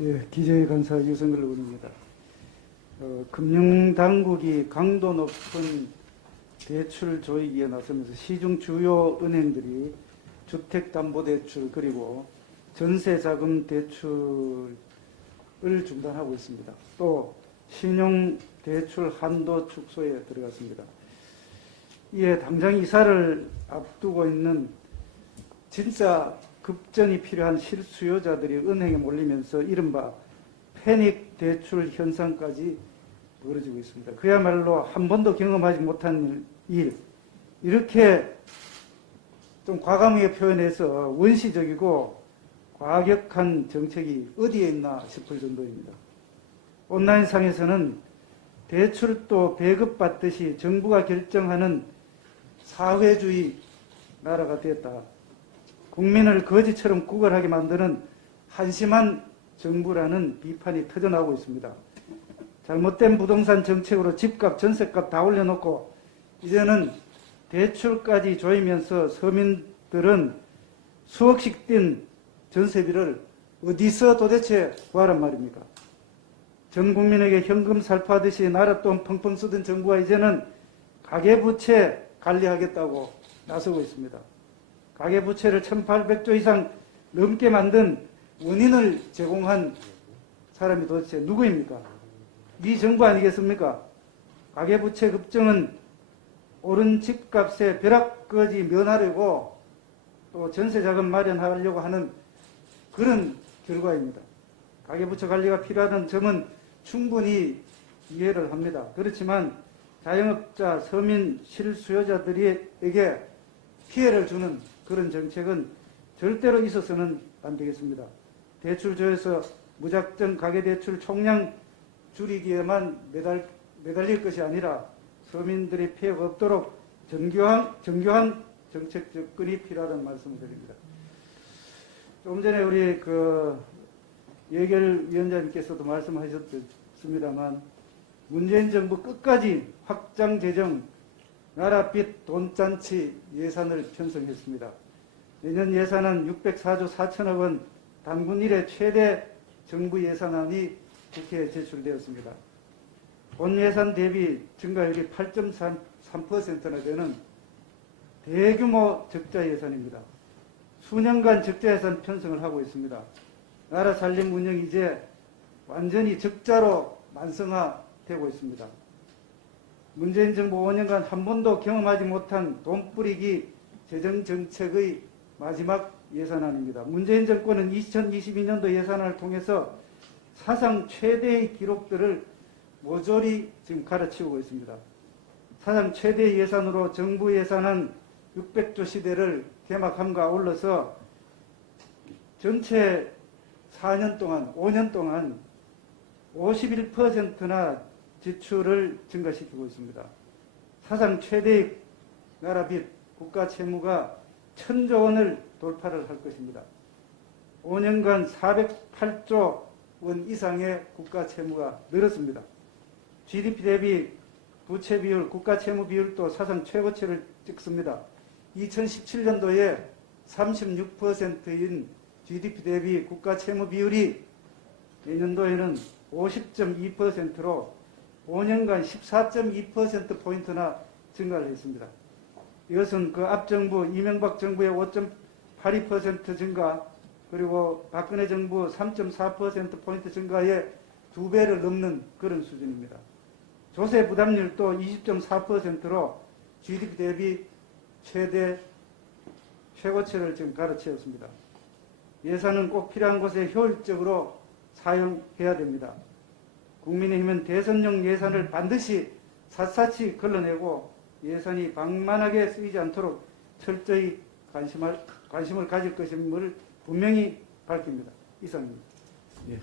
예, 기재위 간사 유성글 의원입니다. 금융당국이 강도 높은 대출 조이기에 나서면서 시중 주요 은행들이 주택담보대출 그리고 전세자금 대출을 중단하고 있습니다. 또 신용대출 한도 축소에 들어갔습니다. 이에 당장 이사를 앞두고 있는 진짜 급전이 필요한 실수요자들이 은행에 몰리면서 이른바 패닉 대출 현상까지 벌어지고 있습니다. 그야말로 한 번도 경험하지 못한 일, 이렇게 좀 과감하게 표현해서 원시적이고 과격한 정책이 어디에 있나 싶을 정도입니다. 온라인상에서는 대출도 배급받듯이 정부가 결정하는 사회주의 나라가 되었다. 국민을 거지처럼 구걸하게 만드는 한심한 정부라는 비판이 터져나오고 있습니다. 잘못된 부동산 정책으로 집값, 전세값 다 올려놓고 이제는 대출까지 조이면서 서민들은 수억씩 뛴 전세비를 어디서 도대체 구하란 말입니까? 전 국민에게 현금 살포하듯이 나랏돈 펑펑 쓰던 정부가 이제는 가계부채 관리하겠다고 나서고 있습니다. 가계부채를 1,800조 이상 넘게 만든 원인을 제공한 사람이 도대체 누구입니까? 이 정부 아니겠습니까? 가계부채 급증은 오른 집값에 벼락거지 면하려고 또 전세자금 마련하려고 하는 그런 결과입니다. 가계부채 관리가 필요하다는 점은 충분히 이해를 합니다. 그렇지만 자영업자, 서민, 실수요자들에게 피해를 주는 그런 정책은 절대로 있어서는 안 되겠습니다. 대출조에서 무작정 가계대출 총량 줄이기에만 매달릴 것이 아니라 서민들이 피해가 없도록 정교한 정책 접근이 필요하다는 말씀을 드립니다. 조금 전에 우리 예결위원장님께서도 말씀하셨습니다만 문재인 정부 끝까지 확장 재정, 나라빚 돈잔치 예산을 편성했습니다. 내년 예산은 604조 4천억 원, 당군 이래 최대 정부 예산안이 국회에 제출되었습니다. 본 예산 대비 증가율이 8.3%나 되는 대규모 적자 예산입니다. 수년간 적자 예산 편성을 하고 있습니다. 나라 살림 운영이 이제 완전히 적자로 만성화되고 있습니다. 문재인 정부 5년간 한 번도 경험하지 못한 돈 뿌리기 재정정책의 마지막 예산안입니다. 문재인 정권은 2022년도 예산안을 통해서 사상 최대의 기록들을 모조리 지금 갈아치우고 있습니다. 사상 최대 예산으로 정부 예산안 600조 시대를 개막함과 아울러서 전체 4년 동안, 5년 동안 51%나 지출을 증가시키고 있습니다. 사상 최대의 나라빚, 국가 채무가 1,000조 원을 돌파를 할 것입니다. 5년간 408조 원 이상의 국가 채무가 늘었습니다. GDP 대비 부채 비율, 국가 채무 비율도 사상 최고치를 찍습니다. 2017년도에 36%인 GDP 대비 국가 채무 비율이 내년도에는 50.2%로 5년간 14.2%포인트나 증가를 했습니다. 이것은 그 앞정부 이명박 정부의 5.82% 증가, 그리고 박근혜 정부 3.4%포인트 증가에 2배를 넘는 그런 수준입니다. 조세 부담률도 20.4%로 GDP 대비 최고치를 지금 갈아치웠습니다. 예산은 꼭 필요한 곳에 효율적으로 사용해야 됩니다. 국민의힘은 대선용 예산을 반드시 샅샅이 걸러내고 예산이 방만하게 쓰이지 않도록 철저히 관심을 가질 것임을 분명히 밝힙니다. 이상입니다. 예.